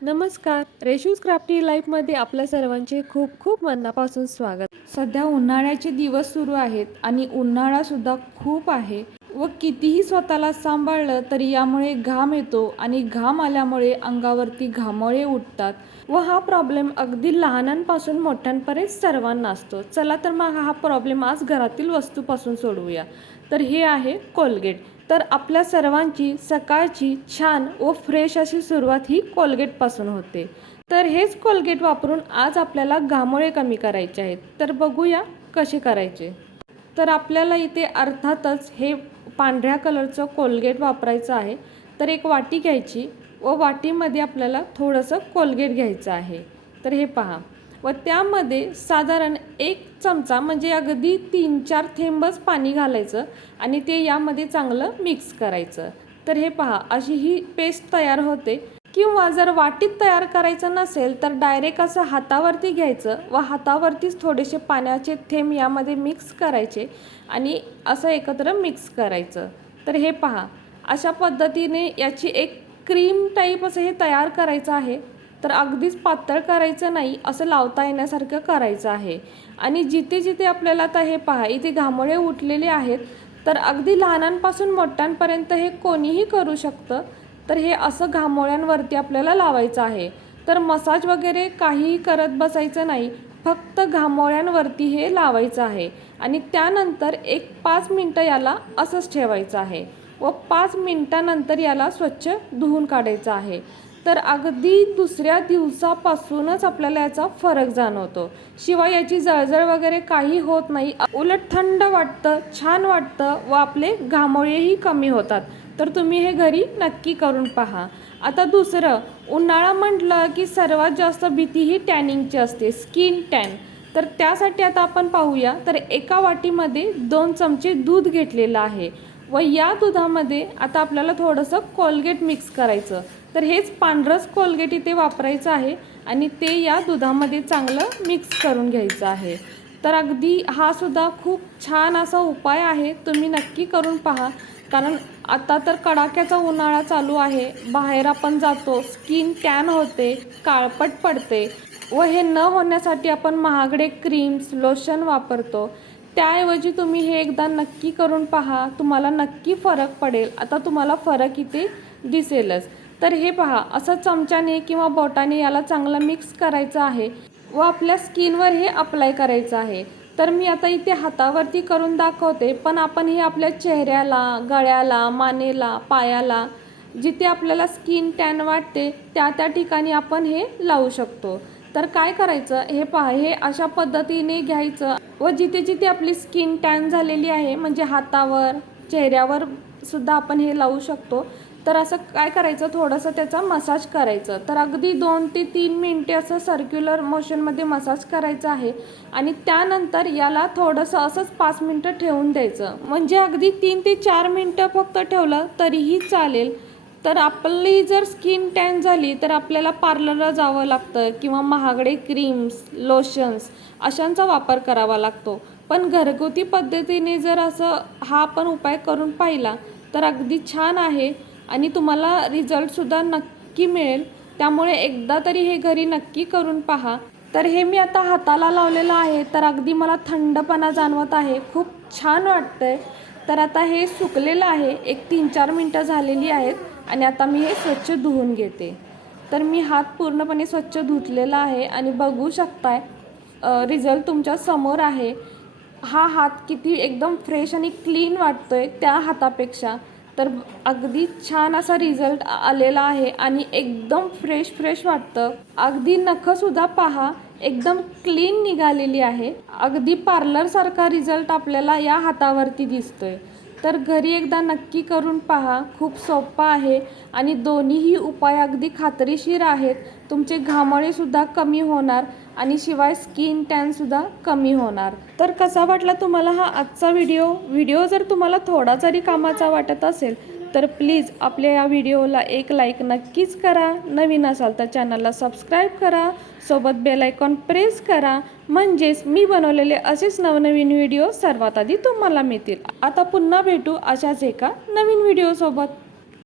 नमस्कार. रेशूज क्राफ्टी लाईफमध्ये आपल्या सर्वांचे खूप खूप मनापासून स्वागत. सध्या उन्हाळ्याचे दिवस सुरू आहेत आणि उन्हाळासुद्धा खूप आहे व कितीही स्वतःला सांभाळलं तरी यामुळे घाम येतो आणि घाम आल्यामुळे अंगावरती घामोळे उठतात व हा प्रॉब्लेम अगदी लहानांपासून मोठ्यांपर्यंत सर्वांना असतो. चला तर मग हा प्रॉब्लेम आज घरातील वस्तूपासून सोडवूया. तर हे आहे कोलगेट. तर आपल्या सर्वांची सकाळची छान व फ्रेश अशी सुरुवात ही कोलगेटपासून होते. तर हेच कोलगेट वापरून आज आपल्याला घामोळे कमी करायचे आहेत. तर बघूया कसे करायचे. तर आपल्याला इथे अर्थातच हे पांढऱ्या कलरचं कोलगेट वापरायचं आहे. तर एक वाटी घ्यायची व वाटीमध्ये आपल्याला थोडंसं कोलगेट घ्यायचं आहे. तर हे पहा. व त्यामध्ये साधारण एक चमचा म्हणजे अगदी तीन चार थेंबच पाणी घालायचं आणि ते यामध्ये चांगलं मिक्स करायचं. तर हे पहा अशी ही पेस्ट तयार होते. किंवा जर वाटीत तयार करायचं नसेल तर डायरेक्ट असं हातावरती घ्यायचं व हातावरतीच थोडेसे पाण्याचे थेंब यामध्ये मिक्स करायचे आणि असं एकत्र मिक्स करायचं. तर हे पहा अशा पद्धतीने याची एक क्रीम टाईप असं हे तयार करायचं आहे. तर अगदीच पातळ करायचं नाही असं लावता येण्यासारखं करायचं आहे. आणि जिथे जिथे आपल्याला आता हे पहा इथे घामोळे उठलेले आहेत तर अगदी लहानांपासून मोठ्यांपर्यंत हे कोणीही करू शकतं? तर हे असं घामोळ्यांवरती आपल्याला लावायचं आहे. तर मसाज वगैरे काहीही करत बसायचं नाही फक्त घामोळ्यांवरती हे लावायचं आहे. आणि त्यानंतर एक पाच मिनटं याला असंच ठेवायचं आहे. व पाच मिनटानंतर याला स्वच्छ धुवून काढायचं आहे. तर अगदी दुसऱ्या दिवसापासूनच आपल्याला याचा फरक जाणवतो. शिवाय याची जळजळ वगैरे काही होत नाही. उलट थंड वाटतं छान वाटतं व आपले घामोळेही कमी होतात. तर तुम्ही हे घरी नक्की करून पहा. आता दुसरं उन्हाळा म्हटलं की सर्वात जास्त भीती ही टॅनिंगची असते स्किन टॅन. तर त्यासाठी आता आपण पाहूया. तर एका वाटीमध्ये दोन चमचे दूध घेतलेलं आहे व या दुधामध्ये आता आपल्याला थोडंसं कोलगेट मिक्स करायचं. तर हेच पांढरंच कोलगेट इथे वापरायचं आहे आणि ते या दुधामध्ये चांगलं मिक्स करून घ्यायचं आहे. तर अगदी हा सुद्धा खूप छान असा उपाय आहे. तुम्ही नक्की करून पहा. कारण आता तर कडाक्याचा उन्हाळा चालू आहे. बाहेर आपण जातो स्किन टॅन होते काळपट पडते व हे न होण्यासाठी आपण महागडे क्रीम्स लोशन वापरतो. त्याऐवजी तुम्ही हे एकदा नक्की करून पहा. तुम्हाला नक्की फरक पडेल. आता तुम्हाला फरक इथे दिसेलच. तर हे पहा असं चमच्याने किंवा बोटाने याला चांगलं मिक्स करायचं आहे व आपल्या स्किनवर हे अप्लाय करायचं आहे. तर मी आता इथे हातावरती करून दाखवते पण आपण हे आपल्या चेहऱ्याला गळ्याला मानेला पायाला जिथे आपल्याला स्किन टॅन वाटते त्या त्या ठिकाणी आपण हे लावू शकतो. तर काय करायचं? हे पहा हे अशा पद्धतीने घ्यायचं व जिथे जिथे आपली स्किन टॅन झालेली आहे म्हणजे हातावर चेहऱ्यावर सुद्धा आपण हे लावू शकतो. तर असं काय करायचं? थोडंसं त्याचा मसाज करायचं. तर अगदी दोन ते तीन मिनटे असं सर्क्युलर मोशनमध्ये मसाज करायचं आहे. आणि त्यानंतर याला थोडंसं असंच पाच मिनटं ठेवून द्यायचं. म्हणजे अगदी तीन ते चार मिनटं फक्त ठेवलं तरीही चालेल. तर आपली जर स्किन टॅन झाली तर आपल्याला पार्लरला जावं लागतं किंवा महागडे क्रीम्स लोशन्स अशांचा वापर करावा लागतो. पण घरगुती पद्धतीने जर असं हा आपण उपाय करून पाहिला तर अगदी छान आहे. आणि तुम्हाला रिझल्टसुद्धा नक्की मिळेल. त्यामुळे एकदा तरी हे घरी नक्की करून पहा. तर हे मी आता हाताला लावलेलं आहे. तर अगदी मला थंडपणा जाणवत आहे. खूप छान वाटतंय. तर आता हे सुकलेलं आहे. एक तीन चार मिनटं झालेली आहेत आणि आता मी हे स्वच्छ धुवून घेते. तर मी हात पूर्णपणे स्वच्छ धुतलेला आहे आणि बघू शकताय रिझल्ट तुमच्यासमोर आहे. हा हात किती एकदम फ्रेश आणि क्लीन वाटतोय त्या हातापेक्षा. तर अगदी छान असा रिझल्ट आलेला आहे आणि एकदम फ्रेश फ्रेश वाटतं. अगदी नखंसुद्धा पहा एकदम क्लीन निघालेली आहे. अगदी पार्लरसारखा रिझल्ट आपल्याला या हातावरती दिसतोय. तर घरी एकदा नक्की करून पहा खूप सोपा आहे आणि दोन्हीही उपाय अगदी खात्रीशीर आहेत. तुमचे घामोळेसुद्धा कमी होणार आणि शिवाय स्किन टॅनसुद्धा कमी होणार. तर कसा वाटला तुम्हाला हा आजचा व्हिडिओ व्हिडिओ जर तुम्हाला थोडा जरी कामाचा वाटत असेल तर प्लीज आपल्या या व्हिडिओला एक लाईक नक्कीच करा. नवीन असाल तर चॅनलला सबस्क्राईब करा. सोबत बेल आयकॉन प्रेस करा. म्हणजेच मी बनवलेले असेच नवनवीन व्हिडिओ सर्वात आधी तुम्हाला मिळतील. आता पुन्हा भेटू अशाच एका नवीन व्हिडिओसोबत